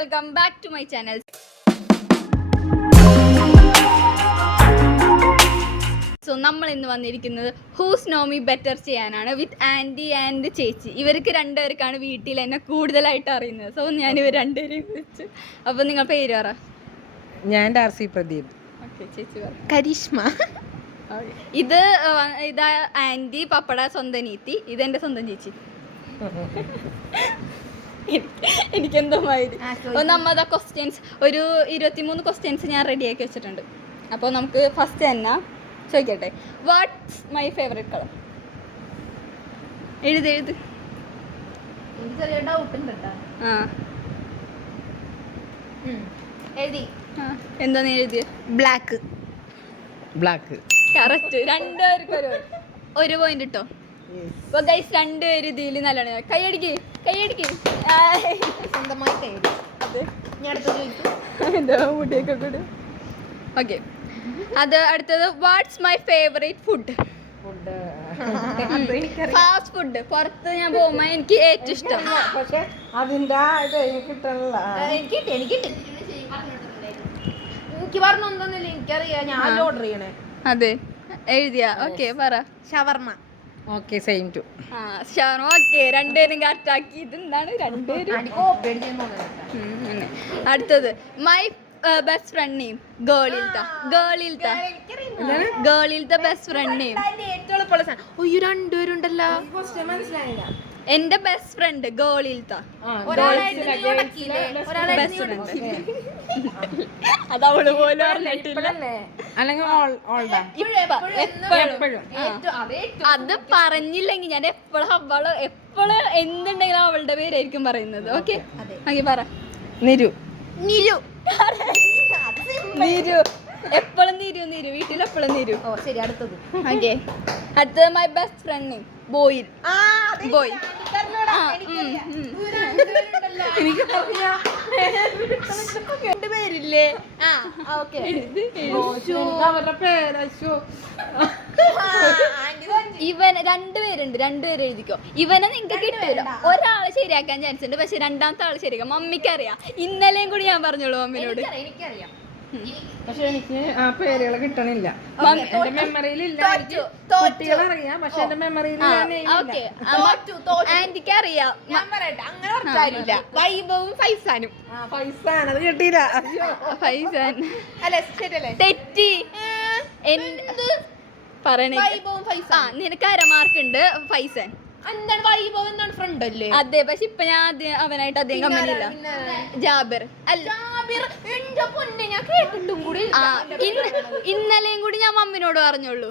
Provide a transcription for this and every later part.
Welcome back to my channel. So നമ്മൾ ഇന്ന് വന്നിരിക്കുന്നത് ഹൂസ് നോ മീ ബെറ്റർ ചെയ്യാനാണ് വിത്ത് ആൻറ്റി ആൻഡ് ചേച്ചി. ഇവർക്ക് രണ്ടുപേർക്കാണ് വീട്ടിൽ എന്നെ കൂടുതലായിട്ട് അറിയുന്നത്. സോ ഞാൻ ഇവർ രണ്ടുപേരെയും വിളിച്ചു. അപ്പോൾ നിങ്ങൾ പേര് പറ. ഞാൻ ഡാർസി പ്രദീപ്. ഓക്കെ, ചേച്ചി പറ. കരിഷ്മ. ഇതാ ആൻറ്റി, പപ്പട സ്വന്തം നീത്തി. ഇതെൻ്റെ സ്വന്തം ചേച്ചി. എനിക്കെന്തോ മാതിരി. ഒന്നാമത് ക്വസ്റ്റ്യൻസ് ഒരു 23 ക്വസ്റ്റ്യൻസ് ഞാൻ റെഡിയാക്കി വെച്ചിട്ടുണ്ട്. അപ്പോൾ നമുക്ക് ഫസ്റ്റ് തന്നെ ചോദിക്കട്ടെ, വാട്ട്സ് മൈ ഫേവറേറ്റ് കളർ? എഴുത്. എന്താ നീ എഴുതിയ? ബ്ലാക്ക്. കറക്റ്റ്. രണ്ടുപേർക്കും ഒരു പോയിന്റ് ഇട്ടോ. അപ്പോൾ ഗൈസ് രണ്ടുപേരും ഇതിൽ നല്ലോണം കൈയടിക്ക്. സ്വന്തമായി എന്താ മുടിയൊക്കെ കൂടി. ഓക്കെ, അത് അടുത്തത് what's my favourite food? Fast food. പുറത്ത് ഞാൻ പോകുമ്പോൾ എനിക്ക് ഏറ്റവും ഇഷ്ടം. പക്ഷെ അതിന്റെ എനിക്ക് പറഞ്ഞൊന്നുമില്ല, എനിക്കറിയാം, ഞാൻ ഓർഡർ ചെയ്യണേ. അതെ, എഴുതിയ. ഓക്കെ, പറ. Shawarma. Okay, same too. Shawarma. Okay, രണ്ടുപേരും കറക്റ്റ് ആക്കി. ഇതെന്താണ് രണ്ടുപേരും? അടുത്തത് മൈ ബെസ്റ്റ് ഫ്രണ്ട് നെയിം? ഗേളിലത്തെ ബെസ്റ്റ് ഫ്രണ്ട് നെയിം? രണ്ടുപേരുണ്ടല്ലോ. എന്റെ ബെസ്റ്റ് ഫ്രണ്ട് ഗേളിലത്തെ ബെസ്റ്റ് ഫ്രണ്ട്. അത് അവള് പോലും അറിഞ്ഞിട്ടില്ല. അത് പറഞ്ഞില്ലെങ്കിൽ ഞാൻ എപ്പോഴും എന്തുണ്ടെങ്കിലും അവളുടെ പേരായിരിക്കും പറയുന്നത്. ഓക്കെ, പറ. നിരു. എപ്പോഴും നിരു. വീട്ടിലെപ്പോഴും നിരു. ശരി, അടുത്തത്. ഓക്കെ, അടുത്തത് my best friend name? Boy. പേരില്ലേ? ഇവൻ രണ്ടുപേരും എഴുതിക്കോ. ഇവനെ നിങ്ങക്ക് കിട്ടില്ല. ഒരാളെ ശരിയാക്കാൻ ചാൻസ് ഉണ്ട്, പക്ഷെ രണ്ടാമത്തെ ആള് ശരിയാക്കാം. മമ്മിക്കറിയാം. ഇന്നലെയും കൂടി ഞാൻ പറഞ്ഞോളൂ മമ്മിനോട്. എനിക്കറിയാം, പക്ഷെ എനിക്ക് ആ പേരുകൾ കിട്ടണില്ല. എന്റെ മെമ്മറിയിലില്ല. കുട്ടികളറിയാം, പക്ഷെ എന്റെ മെമ്മറിയിൽ ആന്റിക്ക് അറിയാം. അങ്ങനെ വൈഭവും ഫൈസാനും. ഫൈസാൻ അത് കിട്ടിയില്ല. ഫൈസാൻ തെറ്റി. പറയണേ. നിനക്ക് അരമാർക്കുണ്ട്. ഫൈസാൻ എന്താണ് വൈഭവ്? എന്താണ് ഫ്രണ്ട് അല്ലേ? അതെ, പക്ഷെ ഇപ്പൊ ഞാൻ അവനായിട്ട് അധികം കമ്പനിയില്ല. ജാബിർ അല്ല. ഇന്നലെയും കൂടി ഞാൻ മമ്മിനോട് പറഞ്ഞോളൂ.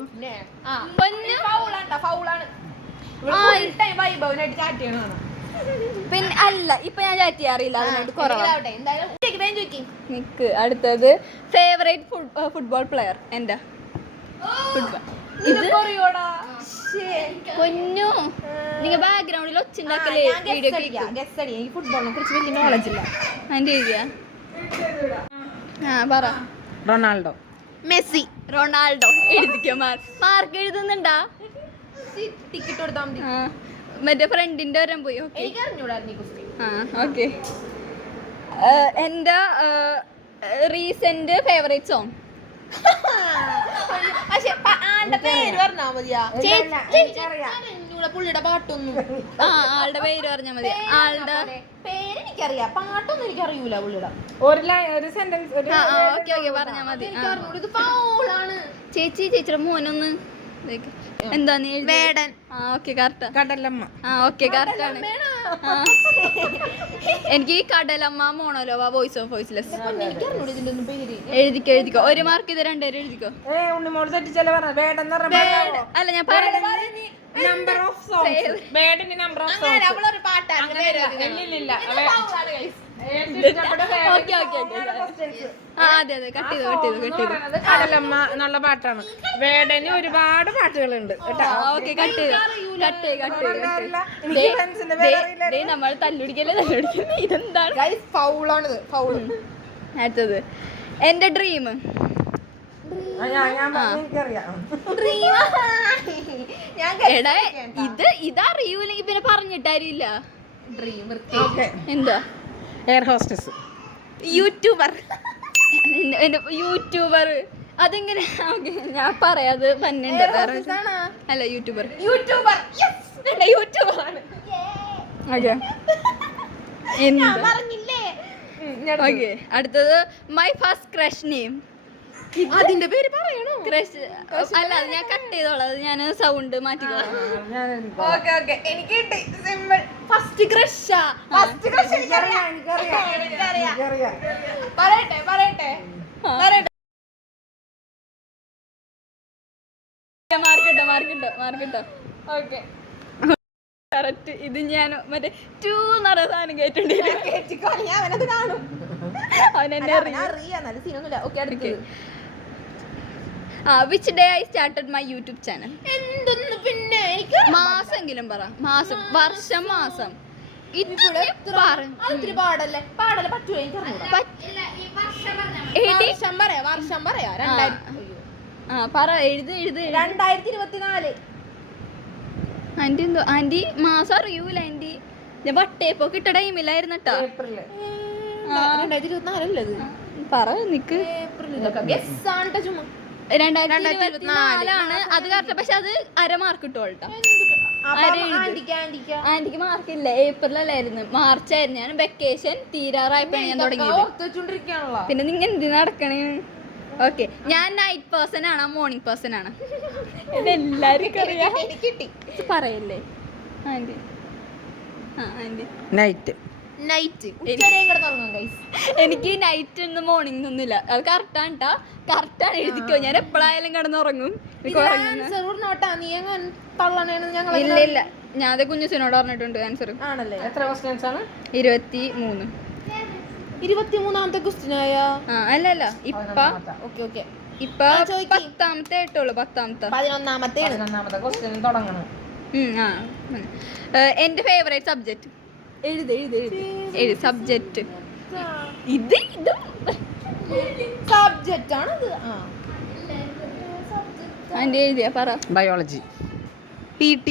പിന്നെ അല്ല, ഇപ്പൊ ഞാൻ ചാറ്റ് ചെയ്യാറില്ല, അതിനോട് കുറവാണ്. നിക്ക്. അടുത്തത് ഫേവറേറ്റ് ഫുട്ബോൾ പ്ലെയർ? എന്താ ഫുട്ബോൾ? പൊന്നു, നിങ്ങ ബാക്ക്ഗ്രൗണ്ടിൽ ഒച്ചുണ്ടാക്കലേ വീഡിയോ. ഫുട്ബോളിനെ കുറിച്ച് വലിയ നോളജ് ഇല്ല. അതിന്റെ എഴുതിയാ? പറ. റൊണാൾഡോ. മെസ്സി. റൊണാൾഡോ എഴുതിക്കോ. മാർക്ക് എഴുതുന്നുണ്ടാ? ടിക്കറ്റ് കൊടുത്താൽ മതി. മറ്റേ ഫ്രണ്ടിന്റെ വരാൻ പോയി. ഓക്കെ, എന്റെ റീസെന്റ് ഫേവറേറ്റ് സോങ്? പേര് പറഞ്ഞാ മതിയാ? പുള്ളിയുടെ പാട്ടൊന്നും ആളുടെ പേര് പറഞ്ഞാൽ മതി. ആളുടെ പേര് എനിക്കറിയാം, പാട്ടൊന്നും എനിക്കറിയൂല. പുള്ളിയുടെ ഒരു സെന്റൻസ് പറഞ്ഞാ മതി. ചേച്ചിയുടെ മോനൊന്ന് എന്താ നീ? വേടൻ. ഓക്കെ, കറക്റ്റാ. കടലമ്മ. ഓക്കെ, കറക്റ്റാണ്. എനിക്ക് കടലമ്മ, മോണോലോവ, വോയിസ് ഓഫ് വോയിസ്ലെസ് എഴുതിക്കോ. ഒരു മാർക്ക്. ഇത് രണ്ടുപേരും എഴുതിക്കോ. അല്ല, ഞാൻ പറഞ്ഞു നമ്പർ ഓഫ് സോങ്സ്. വേടന്റെ നമ്പർ ഓഫ് സോങ്സ്. അതെ, കട്ട് ചെയ്തു. കടലമ്മ എന്നുള്ള പാട്ടാണ്. വേടന് ഒരുപാട് പാട്ടുകളുണ്ട്. നമ്മൾ തല്ലുടിക്കല്ലേ. ഇതെന്താണ്? അടുത്തത് എന്റെ ഡ്രീം? എടാ, ഇതറിയൂലെങ്കിൽ പിന്നെ പറഞ്ഞിട്ടാരില്ല. എന്താ? Air hostess. യൂട്യൂബർ എന്റെ യൂട്യൂബർ അതെങ്ങനെ ഓക്കെ ഞാൻ പറയാത് പന്നുണ്ട് അല്ല യൂട്യൂബർ യൂട്യൂബറാണ് ഓക്കെ ഓക്കെ അടുത്തത് മൈ ഫസ്റ്റ് ക്രഷ് നെയിം അതിന്റെ പേര് പറയണോ? ക്രഷ് അല്ല അത് ഞാൻ കട്ട് ചെയ്തോളാം അത് ഞാൻ സൗണ്ട് മാറ്റിക്കോളാം എനിക്ക് സിമ്പിൾ ഫസ്റ്റ് ക്രഷ് പറയട്ടെ മാർക്കിട്ടോ ഓക്കെ കറക്റ്റ് ഇത് ഞാൻ മറ്റേ 2 എന്ന് പറഞ്ഞ സാധനം കേട്ടിട്ടുണ്ടോ അവനത് കാണും അവൻ എന്നെ അറിയാം നല്ല സീനൊന്നുമില്ല. ഓക്കെ അടുത്ത് which day I started my YouTube channel എന്തൊന്ന് പിന്നെ എനിക്ക് മാസെങ്കിലും പറ മാസം വർഷം മാസം ഒത്തിരി പാടല്ലേ പറ്റുമോ എനിക്ക് വർഷം പറയാ 2024 ആന്റി എന്തോ ആന്റി മാസം അറിയൂല ആന്റി ഞാൻ വട്ടേപ്പോ കിട്ട ടൈമില്ലായിരുന്നു കേട്ടോ ഏപ്രില് 2024 അല്ലേ ഇത്? പറ നിക്ക് ഏപ്രിലൊക്കെ ചുമ്മാ 2024 അത് കറക്റ്റ് പക്ഷെ അത് അര മാർക്ക് കിട്ടും ആന്റിക്ക് മാർക്കില്ല ഏപ്രിലല്ലായിരുന്നു മാർച്ച് ആയിരുന്നു ഞാൻ വെക്കേഷൻ തീരാറായപ്പോഴാണ് ഞാൻ തുടങ്ങിയത് പിന്നെ നിങ്ങൾ എന്ത് നടക്കണേ ഓക്കെ ഞാൻ നൈറ്റ് പേഴ്സൺ ആണ് മോർണിംഗ് പേഴ്സൺ ആണ് എല്ലാവർക്കും അറിയാം പറയല്ലേ ആന്റി ആന്റി നൈറ്റ് എനിക്ക് നൈറ്റ് ഒന്നും മോർണിംഗ് ഒന്നുമില്ല അത് കറക്റ്റാണ് കേട്ടാ കറക്റ്റാണ് എഴുതിക്കോ ഞാൻ എപ്പോഴായാലും കിടന്നുറങ്ങും ഇല്ല ഇല്ല ഞാൻ അത് കുഞ്ഞുസിനോട് പറഞ്ഞിട്ടുണ്ട് ആൻസർ ആണല്ലേ? എത്ര ക്വസ്റ്റ്യൻസ് ആണ്? 23 23ാമത്തെ ക്വസ്റ്റ്യൻ ആയ അല്ലല്ല ഇപ്പൊ ഓക്കെ ഇപ്പൊ 10ാമത്തെ ആയിട്ടുള്ളൂ 11ാമത്തെ ക്വസ്റ്റ്യൻ തുടങ്ങണം. എന്റെ ഫേവറേറ്റ് സബ്ജക്ട് എഴുതി സബ്ജക്ട് ഇത് സബ്ജക്റ്റ് ആണ് അതിന്റെ എഴുതിയാ പറ ബയോളജി PT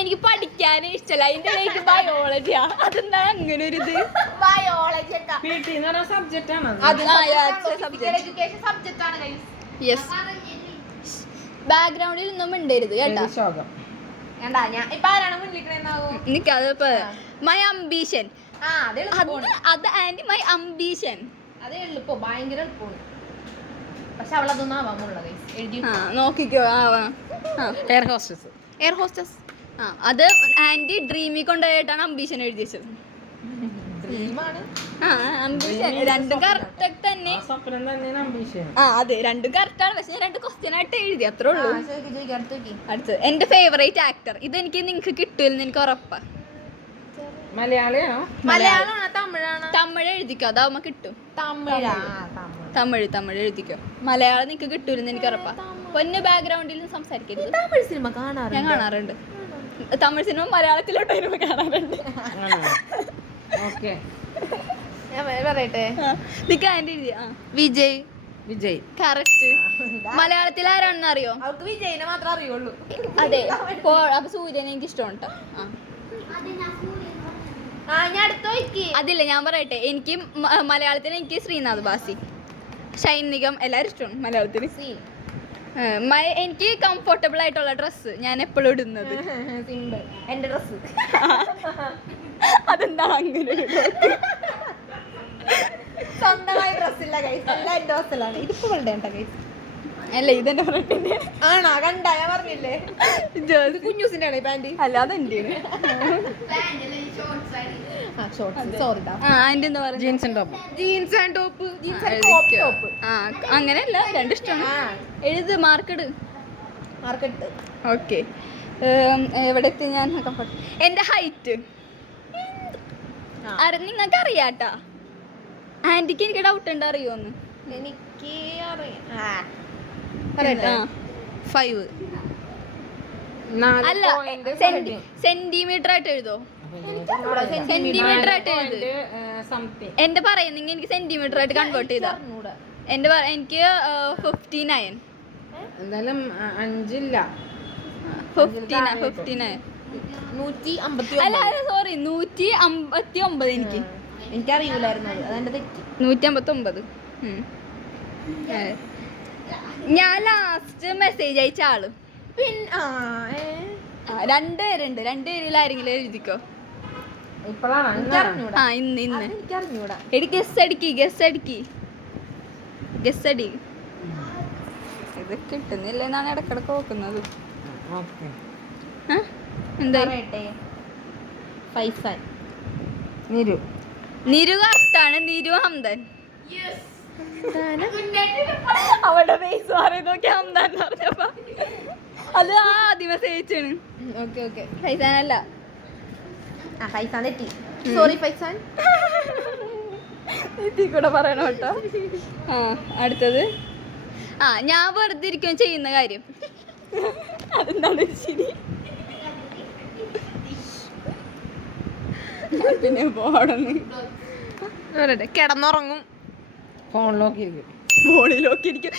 എനിക്ക് പഠിക്കാൻ ഇഷ്ടമല്ല അതിന്റെ ഇടയ്ക്ക് ബയോളജിയാ അതെന്താ അങ്ങനെ ഒരു ഇത് സബ്ജക്റ്റ് ആണ് യെസ് ബാക്ക്ഗ്രൗണ്ടിൽ ഒന്നും മിണ്ടരുത് കേട്ടാ നിക്കത് മൈ അംബീഷൻ അത് ആന്റി മൈ അംബീഷൻ അത് എളുപ്പം ഭയങ്കര എളുപ്പമാണ് പക്ഷെ അവളതൊന്നും ആവാമുള്ള നോക്കിക്കോ എയർ ഹോസ്റ്റസ് അത് ആന്റി ഡ്രീമി കൊണ്ടുപോയിട്ടാണ് അംബീഷൻ എഴുതി വെച്ചത് അംബീഷൻ രണ്ടും കറക്റ്റ് തന്നെ സ്വപ്നം തന്നെയാണ് അംബീഷൻ അതെ രണ്ടും കറക്റ്റ് ആണ് പക്ഷെ ഞാൻ 2 ക്വസ്റ്റ്യൻ ആയിട്ട് എഴുതി അത്രേ ഉള്ളൂ അടുത്തത് എന്റെ ഫേവറേറ്റ് ആക്ടർ ഇതെനിക്ക് നിങ്ങക്ക് കിട്ടുമെന്ന് എനിക്ക് ഉറപ്പാ മലയാളിയാണോ? മലയാളമാണോ തമിഴാണോ? തമിഴ് എഴുതിക്കോ അതാവുമ്പോ കിട്ടും തമിഴ് എഴുതിക്കോ മലയാളം നിനക്ക് കിട്ടൂലെന്ന് എനിക്ക് ഉറപ്പാ പൊന്ന് ബാക്ക്ഗ്രൗണ്ടിൽ സംസാരിക്കരുത്. തമിഴ് സിനിമ കാണാറുണ്ട് ഞാൻ കാണാറുണ്ട് തമിഴ് സിനിമ മലയാളത്തിലോട്ട് വരുമ്പോ കാണാറുണ്ട്. ഓക്കെ ഞാൻ പറയട്ടെ നിക്ക് ആന്റി എഴുതിയ വിജയ് കറക്റ്റ് മലയാളത്തിൽ ആരാണെന്ന് അറിയോ? അവർക്ക് വിജയിനെ മാത്രമേ അറിയുള്ളൂ. അതെ അപ്പൊ സൂര്യനെ എനിക്ക് ഇഷ്ടമാണ് കേട്ടോ. അതില്ല ഞാൻ പറയട്ടെ എനിക്ക് മലയാളത്തിൽ എനിക്ക് ശ്രീനാഥ് ബാസി ഷൈൻ നിഗം എല്ലാവരും ഇഷ്ടമാണ് മലയാളത്തിൽ. എനിക്ക് കംഫർട്ടബിൾ ആയിട്ടുള്ള ഡ്രസ്സ് ഞാൻ എപ്പോഴും ഇടുന്നത് എന്റെ ഡ്രസ്സ് അതെന്താ അങ്ങനെ സ്വന്തമായി ഡ്രസ്സില്ല എന്റെ ഡ്രസ്സിലാണ് ഇതിപ്പോ വേണ്ട അല്ല ഇതെന്റെ ഫ്രണ്ടിന്റെ ആണോ? കണ്ട ഞാൻ പറഞ്ഞില്ലേ കുഞ്ഞൂസിന്റെ ആണ് പാന്റ് അല്ല അതെന്റെ ജീൻസ് ആൻഡ് ടോപ്പ് അങ്ങനെയല്ല രണ്ടും ഇഷ്ടമാണ്. എഴുത് മാർക്കിട് മാർക്കറ്റ്. ഓക്കെ എവിടെ എത്തി ഞാൻ? എന്റെ ഹൈറ്റ് നിങ്ങൾക്ക് അറിയാട്ടാ. ആന്റിക്ക് എനിക്ക് ഡൗട്ട് ഉണ്ട് അറിയോന്ന്. എനിക്ക് അറിയാം 5 അല്ല സെന്റിമീറ്റർ ആയിട്ട് എഴുതോ? സെന്റിമീറ്റർ ആയിട്ട് എഴുത്. എന്റെ പറയുന്നെങ്കിൽ എനിക്ക് സെന്റിമീറ്റർ ആയിട്ട് കൺവേർട്ട് ചെയ്താ എനിക്ക് 59 എന്തായാലും 5 ഇല്ല 59 159. അല്ല സോറി 159 എനിക്ക് എനിക്കറിയൂലായിരുന്നു അത്, അതെന്റെ തെറ്റി. 159. ഞാൻ ലാസ്റ്റ് മെസ്സേജ് അയച്ച ആള്. പിന്നെ രണ്ടുപേരുണ്ട്, രണ്ടുപേരിൽ ആരെങ്കിലും എഴുതിക്കോ. ഇപ്പോഴാണ് ആ ഇന്ന് എനിക്കറിഞ്ഞൂടാ. എടി ഗസ് അടിക്ക് ഇത് കിട്ടുന്നില്ല എന്നാണ് ഇടക്കിടക്ക് നോക്കുന്നത്. ഓക്കെ. എന്താ പറയട്ടെ, ഫൈസാൻ. നിരു. നിരു കറക്റ്റാണ്. നിരു ഹംദൻ. അവിടെ ഫേസ് മാറി നോക്കി ഹംദാൻ പറഞ്ഞപ്പോ അത് ആദ്യം മെസ്സേജ് ആണ്. Okay okay, ഫൈസാനല്ല. ഫൈസാൻ തെറ്റി. സോറി ഫൈസാൻ. ഇതിൽ കൂടെ പറയണം കേട്ടോ. ആ അടുത്തത് ഞാൻ വെറുതെ ഇരിക്കും ചെയ്യുന്ന കാര്യം. അതെന്താണ് ശരി. പിന്നെ പോടന്ന് കിടന്നുറങ്ങും, ഫോണിലൊക്കെ ഇരിക്കും. ഫോണിലൊക്കെ ഇരിക്കും.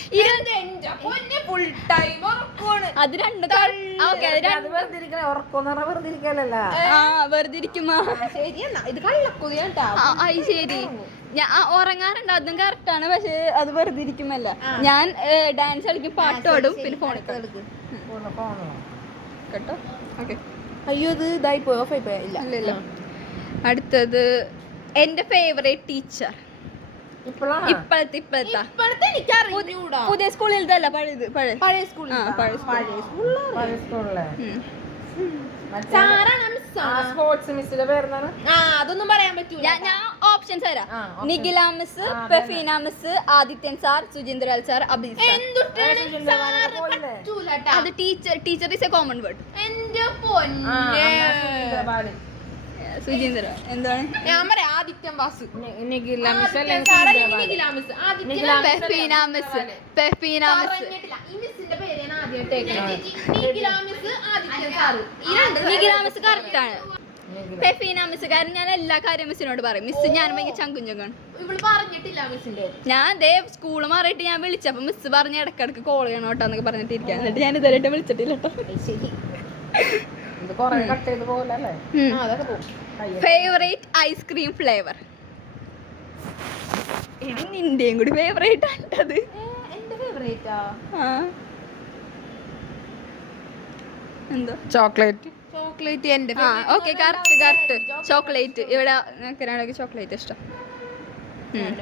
ഫുൾ ടൈം ഉറക്കമാണ്. അത് രണ്ട് ഓക്കെ അത് അത് വെറുതെ ഇരിക്കണേ, ഉറക്കം വെറുതെ ഇരിക്കലല്ല. വെറുതെ ഇരിക്കുമ്പോ ശരിയെന്നാ, ഇത് കള്ളക്കൊതിയാട്ടാ. അത് ശരി. ഞാൻ ഉറങ്ങാറുണ്ട്, അതും കറക്റ്റാണ്. പക്ഷെ അത് വെറുതെ ഇരിക്കുമല്ല. ഞാൻ ഡാൻസ് കളിക്കും, പാട്ടോടും, പിന്നെ ഫോണിൽ ഫോണിലോ. കേട്ടോ. ഓക്കെ. അയ്യോ ഇത് ഇതായി പോയോ, ഓഫ് ആയി പോയോ? ഇല്ല. അല്ലല്ലോ. അടുത്തത് എന്റെ ഫേവറേറ്റ് ടീച്ചർ. ഇപ്പോഴാണ് ഇപ്പോഴത്തെ ഇപ്പോഴത്തെ എനിക്ക് അറിഞ്ഞൂടാ. പുതിയ സ്കൂളിലതല്ല, പഴയ പഴയ സ്കൂളിൽ. പഴയ സ്കൂൾ. പഴയ സ്കൂളിലെ സാറാണ് മിസ്സാണ്. സ്പോർട്സ് മിസ്സിന്റെ പേരെന്താണ്? അതൊന്നും പറയാൻ പറ്റൂല. ഞാൻ ഓപ്ഷൻസ് തരാം. ആ, okay. Nikhila miss, Pefina miss, Adithyan sir, Suchindralal sir, Abhijith sir. എന്തുട്ടാണ് സുചിന്ദ്രവാല സാറ് പോയില്ലേ? പറ്റൂലട്ടാ. അത് teacher is a common word. എന്റെ ആ, പൊന്നെ. സുചിന്ദ്രവാല. സുചീന്ദ്ര എന്താണ്? ഞാൻ പറയാം ആദിത്യൻ വാസു. നിഖില മിസ് അല്ലേ? ആദിത്യൻ സാർ അല്ലെങ്കിൽ Nikhila miss. Adithyan Nikhila miss. Pefina miss. പറഞ്ഞിട്ടില്ല. ഈ മിസ്സിന്റെ പേര് ഞാൻ ആദ്യമായിട്ട് കേൾക്കുന്നത്. Nikhila miss, Adithyan sir. ഈ രണ്ട് നിഖില മിസ് കറക്റ്റ് ആണ്. നിഖില. പെഫീന മിസ് കാരണം ഞാൻ എല്ലാ കാര്യം മിസ്സിനോട് പറയും. മിസ് ഞാൻ ഭയങ്കര ചങ്കുഞ്ചൊക്കെയാണ്. ഇവള് പറഞ്ഞിട്ടില്ല മിസ്സിന്റെ. ഞാൻ ദേ സ്കൂൾ മാറിയിട്ട് ഞാൻ വിളിച്ചപ്പോ മിസ് പറഞ്ഞ ഇടക്കിടക്ക് കോൾ ചെയ്യണം കേട്ടോ എന്നൊക്കെ പറഞ്ഞിട്ട് ഇരിക്കാൻ. എന്നിട്ട് ഞാൻ ഇതുവരെ വിളിച്ചിട്ടില്ല കേട്ടോ. ശരി. ഇത് കൊറേ കട്ട് ചെയ്ത് പോലല്ലേ? അതൊക്കെ പോകും. Favourite ice cream flavour. ഇനി നിന്റെയും കൂടി ഫേവറേറ്റ് ആണ്ടത്. എന്റെ ഫേവറേറ്റാ എന്തോ ചോക്ലേറ്റ്. ചോക്ലേറ്റ്. എന്റെ ഓക്കെ കറക്റ്റ് ചോക്ലേറ്റ്. ഇവിടെ ഞങ്ങൾക്ക് ചോക്ലേറ്റ് ഇഷ്ടം.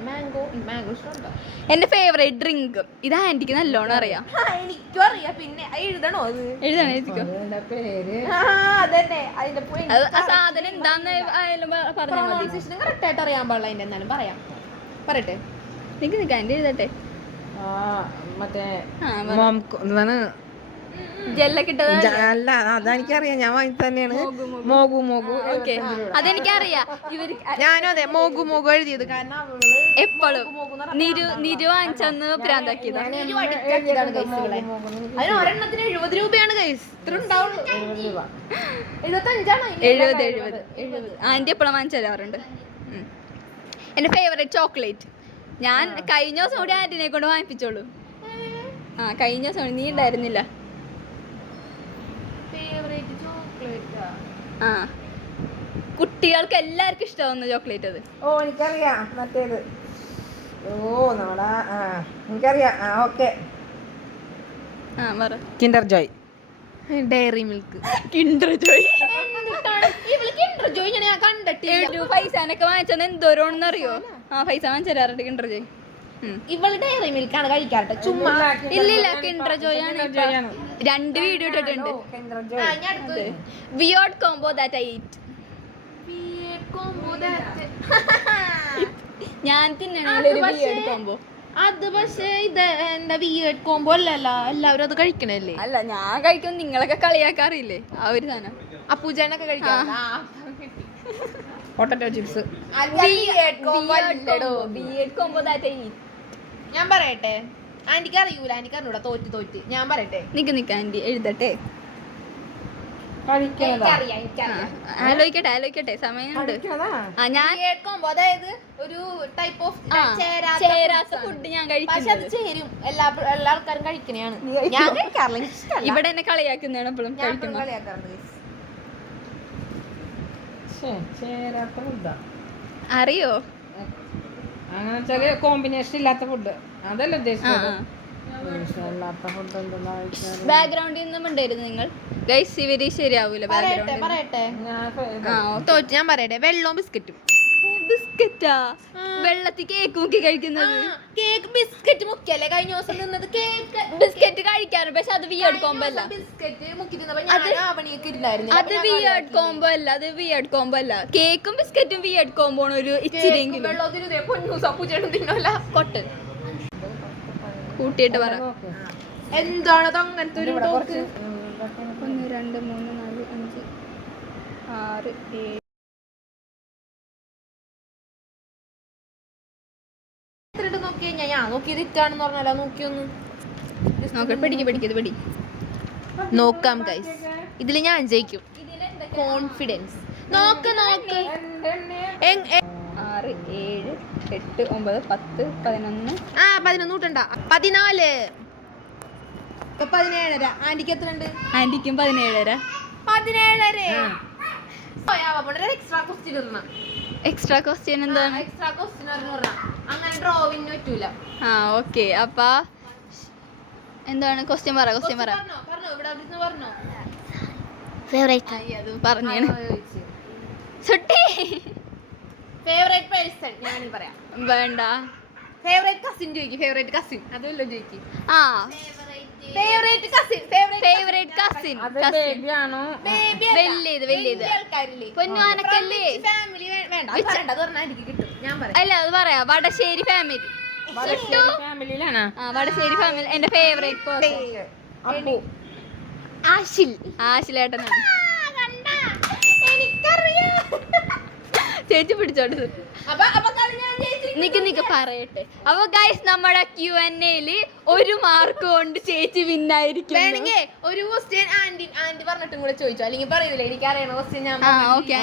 മാംഗോ. മാംഗോ ഇഷ്ടമുണ്ടോ? എന്റെ ഫേവറേറ്റ് ഡ്രിങ്ക് ഇത് ആന്റിക്ക് നല്ലോണം അറിയാം. എനിക്കും അറിയാം. പിന്നെ എഴുതണോ അത്? എഴുതിക്കോ. അതിന്റെ പേര് അതന്നെ അതിന്റെ അത് ആ സാധനം എന്താന്ന് ആയാലും പറഞ്ഞാൽ മതി. പ്രൊണൗൺസിയേഷൻ കറക്റ്റ് ആയിട്ട് അറിയാൻ പാടില്ല. അതിന്റെ എന്നാലും പറയാം. പറയട്ടെ. നിക്ക് ആന്റി എഴുതട്ടെ. മറ്റേ ആ, എന്താണ് ജെല്ലൊക്കെ ഇട്ടത് അല്ല, അതെനിക്കറിയാം. ഞാൻ വാങ്ങി തന്നെയാണ്. മോഗു. ഓക്കെ അതെനിക്കറിയാം. ഇവർക്ക് ഞാനും അതെ മോഗു എഴുതിയത്. കാരണം അവള് എപ്പോഴും നിരു വാങ്ങിച്ചന്ന് പ്രാന്താക്കിയതാ. അതിന് ഒരെണ്ണത്തിന് 70 രൂപയാണ് കൈസ്. ഇത്ര ഉണ്ടാവുള്ളൂ. 75 70 ആന്റി എപ്പോഴും വാങ്ങിച്ചു തരാറുണ്ട്. എന്റെ ഫേവറേറ്റ് ചോക്ലേറ്റ്. ഞാൻ കഴിഞ്ഞ ദിവസം കൂടി ആന്റിനെ കൊണ്ട് വാങ്ങിപ്പിച്ചോളൂ. കഴിഞ്ഞ ദിവസം നീ ഉണ്ടായിരുന്നില്ല. കുട്ടികൾക്ക് എല്ലാവർക്കും ഇഷ്ടമാവുന്ന ചോക്ലേറ്റ് അത്. എനിക്കറിയാം. മറ്റേത് നമ്മളാ എനിക്കറിയാം. ഓക്കെ. പറ. Kinder Joy. Dairy Milk. Kinder Joy. ഇവള് കിൻഡർ ജോയ് ഞാൻ കണ്ടിട്ടില്ല. പൈസാനൊക്കെ വാങ്ങിച്ചത് എന്തോരോണെന്ന് അറിയോ? പൈസ വാങ്ങിച്ചു തരാറുണ്ട് കിൻഡർ ജോയ്. ഇവള് ഡയറി മിൽക്ക് ആണ് കഴിക്കാറുണ്ട്. ചുമ്മാ ഇല്ലില്ല കിൻഡർ ജോയ് ആണ്. രണ്ട് വീഡിയോ ഇട്ടിട്ടുണ്ട്. Weird combo that I eat. ഞാൻ തിന്നണ കോംബോ. അത് പക്ഷേ ഇത് എന്താ വിയേർഡ് കോംബോ അല്ലല്ലോ. എല്ലാവരും അത് കഴിക്കണല്ലേ? അല്ല ഞാൻ കഴിക്കും. നിങ്ങളൊക്കെ കളിയാക്കാറില്ലേ ആ ഒരു സാധനം? അപ്പൂജനൊക്കെ കഴിക്കാം. Potato chips. Combo that I eat. ഞാൻ പറയട്ടെ. ആന്റിക്ക് അറിയൂല. ആന്റിക്ക് അറിഞ്ഞൂടാ. തോറ്റ് ഞാൻ പറയട്ടെ. നിക്ക് ആന്റി എഴുതട്ടെ. ആലോചിക്കട്ടെ സമയമുണ്ട്. ഞാൻ അതായത് ഒരു ടൈപ്പ് ഓഫ് ചേരാത്ത ഫുഡ് ഞാൻ പക്ഷെ അത് കഴിക്കുന്നത്. ചേരും. എല്ലാ ആൾക്കാരും കഴിക്കണയാണ്. ഞാൻ കഴിക്കാറില്ല. ഇവിടെ എന്നെ കളിയാക്കുന്നതാണ് എപ്പോഴും കഴിക്കുമ്പോ. ചേരാത്ത ഫുഡാ. അറിയോ? അങ്ങനെ വെച്ചാല് കോമ്പിനേഷൻ ഇല്ലാത്ത ഫുഡ് അതല്ല ഉദ്ദേശിച്ചത്. ഇല്ലാത്ത ഫുഡ് എന്തെന്നാ വെച്ചാല് ബാക്ക്ഗ്രൗണ്ടിൽ നിന്നും ഉണ്ടായിരുന്നു നിങ്ങൾ ഗൈസ്. ഇവര് ശരിയാവൂല ബാക്ക്ഗ്രൗണ്ട്. പറയട്ടെ ഞാൻ തോറ്റ്. ഞാൻ പറയട്ടെ, വെള്ളവും ബിസ്ക്കറ്റും. ബിസ്ക്കറ്റാ? വെള്ളത്തിൽ കേക്ക് മുക്കി കഴിക്കുന്നത്? കേക്ക് ബിസ്ക്കറ്റ് മുക്കിയല്ലേ കഴിഞ്ഞ ദിവസം നിന്നത്? കേക്ക് ബിസ്ക്കറ്റ് കഴിക്കാറ്, പക്ഷെ അത് വിയേർഡ് കോംബോ അല്ല. ബിസ്ക്കറ്റ് മുക്കി തിന്നപ്പോ ഞാൻ ആവണിയൊക്കെ ഇരുന്നായിരുന്നു. അത് വിയേർഡ് കോംബോ അല്ല, അത് വിയേർഡ് കോംബോ അല്ല. കേക്കും ബിസ്ക്കറ്റും വിയേർഡ് കോംബോ ആണ്. ഒരു ഇച്ചിരിയെങ്കിലും വെള്ളത്തിന് പൊന്നൂസാ പൂച്ചേട്ടും തിന്നോല. കൊട്ട് കൂട്ടിയിട്ട് പറ. എന്താണത് അങ്ങനത്തെ ഒരു ടോക്ക്? 1 2 3 4 5 6 7 നോക്കിയാ ഞാൻ നോക്കിയത് ഇറ്റാണെന്ന് പറഞ്ഞാലോ. നോക്കിയൊന്ന് നോക്കട്ടെ. പിടിക്കത് പിടി. നോക്കാം ഗൈസ്, ഇതില് ഞാൻ ജയിക്കും. കോൺഫിഡൻസ്. നോക്ക് 6 7 8 9 10 11 11 കൂട്ടണ്ട. 14 17. ആന്റിക്ക് എത്ര ഉണ്ട്? ആന്റിക്കും 17. 17. എക്സ്ട്രാ ക്വസ്റ്റ്യൻ ഇടണം. എക്സ്ട്രാ ക്വസ്റ്റ്യൻ എന്താണ്? എക്സ്ട്രാ ക്വസ്റ്റ്യൻ അങ്ങനെ ഡ്രോവിന് പറ്റൂല. ഓക്കെ. അപ്പൊ എന്താണ് ക്വസ്റ്റ്യൻ പറ. പറഞ്ഞോ ഇവിടെ പറഞ്ഞോ. അത് പറഞ്ഞാണ് സുട്ടി. ഫേവറേറ്റ് പേഴ്സൺ ഞാൻ പറയാം. വേണ്ട. ഫേവറേറ്റ് കസിൻ ചോദിക്കും. ഫേവറേറ്റ് കസിൻ അതുമല്ലോ ചോദിക്കും. Favourite cousin. ബേബിയാണോ? വലിയത് ആൾക്കാരില്ലേ പൊന്നു അനക്കല്ലേ? ഫാമിലി വേണ്ട അത് പറയണ്ട. അത് പറഞ്ഞാൽ എനിക്ക് കിട്ടും. ഞാൻ പറയാം. അല്ല അത് പറയാ. വടശ്ശേരി ഫാമിലി. ഫാമിലിയിലാണോ? വടശ്ശേരി ഫാമിലി എന്റെ ഫേവറേറ്റ് പേഴ്സൺ അപ്പു. ആശിലേട്ടനാണ്. ചേച്ചി പിടിച്ചോട്ട് നിക്ക് പറയട്ടെ. അപ്പൊ ഗൈസ് നമ്മുടെ Q&Aയില് 1 മാർക്ക് കൊണ്ട് ചേച്ചി വിന്നായിരിക്കും. വേണമെങ്കിൽ ഒരു ക്വസ്റ്റ്യൻ ആന്റി പറഞ്ഞിട്ടും കൂടെ ചോദിച്ചോ, അല്ലെങ്കിൽ പറയൂലേ എനിക്ക് അറിയണ ക്വസ്റ്റ്യൻ ഞാൻ ഓക്കെ.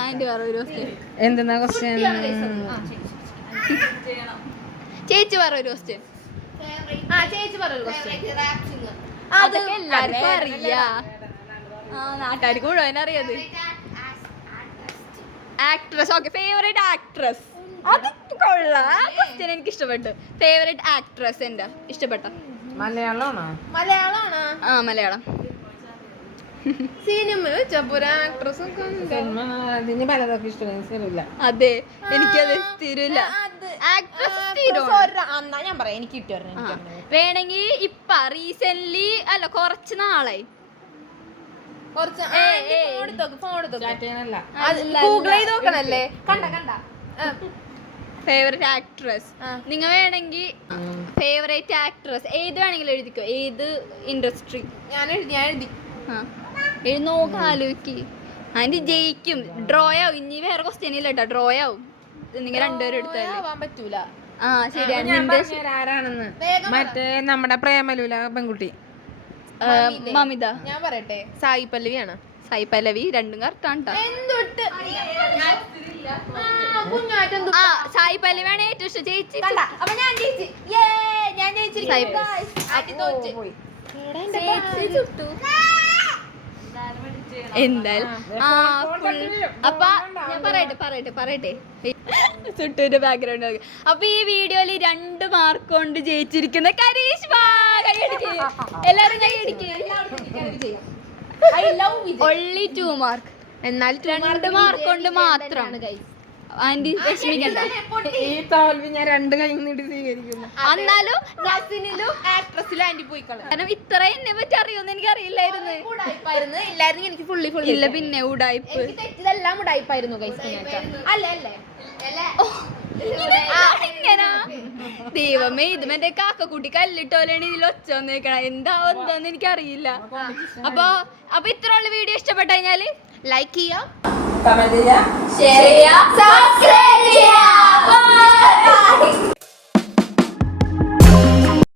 ആന്റി പറ ഒരു ക്വസ്റ്റ്യൻ. എന്തെന്നാ ക്വസ്റ്റ്യൻ? ചേച്ചി പറ ഒരു ക്വസ്റ്റ്യൻ. ചേച്ചി പറയൂ ക്വസ്റ്റ്യൻ. അതൊക്കെ എല്ലാവർക്കും അറിയാ. നാട്ടുകാർക്ക് മുഴുവൻ അറിയാത്. ആക്ട്രസ്. ഓക്കെ. Favourite actress. അത് കൊള്ളാം. ക്വസ്റ്റ്യൻ എനിക്ക് ഇഷ്ടപ്പെട്ടു. ഫേവറേറ്റ് ആക്ട്രസ് എന്റെ ഇഷ്ടപ്പെട്ട. മലയാളമാണോ? മലയാളം. സിനിമ വെച്ചപ്പോ ആക്ട്രസ് അതിന് പലതൊക്കെ ഇഷ്ടമില്ല. അതെ എനിക്കത് സ്ഥിരമില്ല. ഞാൻ പറയാം എനിക്ക് കിട്ടുമായിരുന്നു. വേണമെങ്കിൽ ഇപ്പൊ റീസെന്റ് അല്ല കുറച്ച് നാളായി കുറച്ച് ചാറ്റിയാനല്ല. ഗൂഗിൾ ചെയ്ത് നോക്കണല്ലേ. കണ്ട ഫേവറേറ്റ് ആക്ട്രസ്. നിങ്ങൾ വേണമെങ്കിൽ ഫേവറേറ്റ് ആക്ട്രസ് ഏത് വേണമെങ്കിലും എഴുതിക്കോ. ഏത് ഇൻഡസ്ട്രി. ഞാൻ എഴുതി നോക്ക ആലോചിക്ക്. അതിന് ജയിക്കും. ഡ്രോ ആവും. ഇനി വേറെ ക്വസ്റ്റ്യൻ ഇല്ല കേട്ടോ. ഡ്രോ ആവും. നിങ്ങൾ രണ്ടുപേരും എടുത്താൽ ആവാൻ പറ്റൂല. ശരിയാണ്. ആരാണെന്ന് മറ്റേ നമ്മുടെ പ്രേമലൂല പെൺകുട്ടി മമിത. ഞാൻ പറയട്ടെ, സായി പല്ലവിയാണ്. സായി പല്ലവി. രണ്ടും കറക്റ്റാണ് കേട്ടോ. സായി പല്ലവിയാണ് ഏറ്റവും ഇഷ്ടം. ചേച്ചി അപ്പൊ ഞാൻ ജയിച്ചു. ഞാൻ ജയിച്ചിരിക്കുന്നു. എന്തായാലും അപ്പൊ ഞാൻ പറയട്ടെ ചുട്ടൂര് ബാക്ക്ഗ്രൗണ്ട്. അപ്പൊ ഈ വീഡിയോയില് 2 മാർക്ക് കൊണ്ട് ജയിച്ചിരിക്കുന്ന കരീഷ്മ. എല്ലാരും only 2 മാർക്ക്. എന്നാൽ 2 മാർക്ക് കൊണ്ട് മാത്രം. ആന്റി വിഷമിക്കണ്ട. ഈ തോൽവി ഞാൻ 2 കൈ നീട്ടി സ്വീകരിക്കുന്നു. എന്നാലും കസിനിലും ആക്ട്രസിലും ആന്റി പോയിക്കളെ. കാരണം ഇത്ര എന്നെ പറ്റി അറിയുമെന്ന് എനിക്ക് അറിയില്ലായിരുന്നു. ഇല്ലായിരുന്നു എനിക്ക് ഫുള്ളി ഇല്ല. പിന്നെ ഉടായ്പ് ഇതെല്ലാം ഉടായ്പായിരുന്നു അല്ലേ. ദൈവമേ, ഇത് മറ്റേ കാക്കക്കൂട്ടി കല്ലിട്ടോലാണ് ഇതിൽ ഒച്ച വന്നേക്കണം. എന്താന്ന് എനിക്കറിയില്ല. അപ്പൊ ഇത്രയുള്ള വീഡിയോ ഇഷ്ടപ്പെട്ടു കഴിഞ്ഞാല് ലൈക്ക് ചെയ്യാം, കമന്റ് ചെയ്യാം, ഷെയർ ചെയ്യാം, സബ്സ്ക്രൈബ് ചെയ്യാം.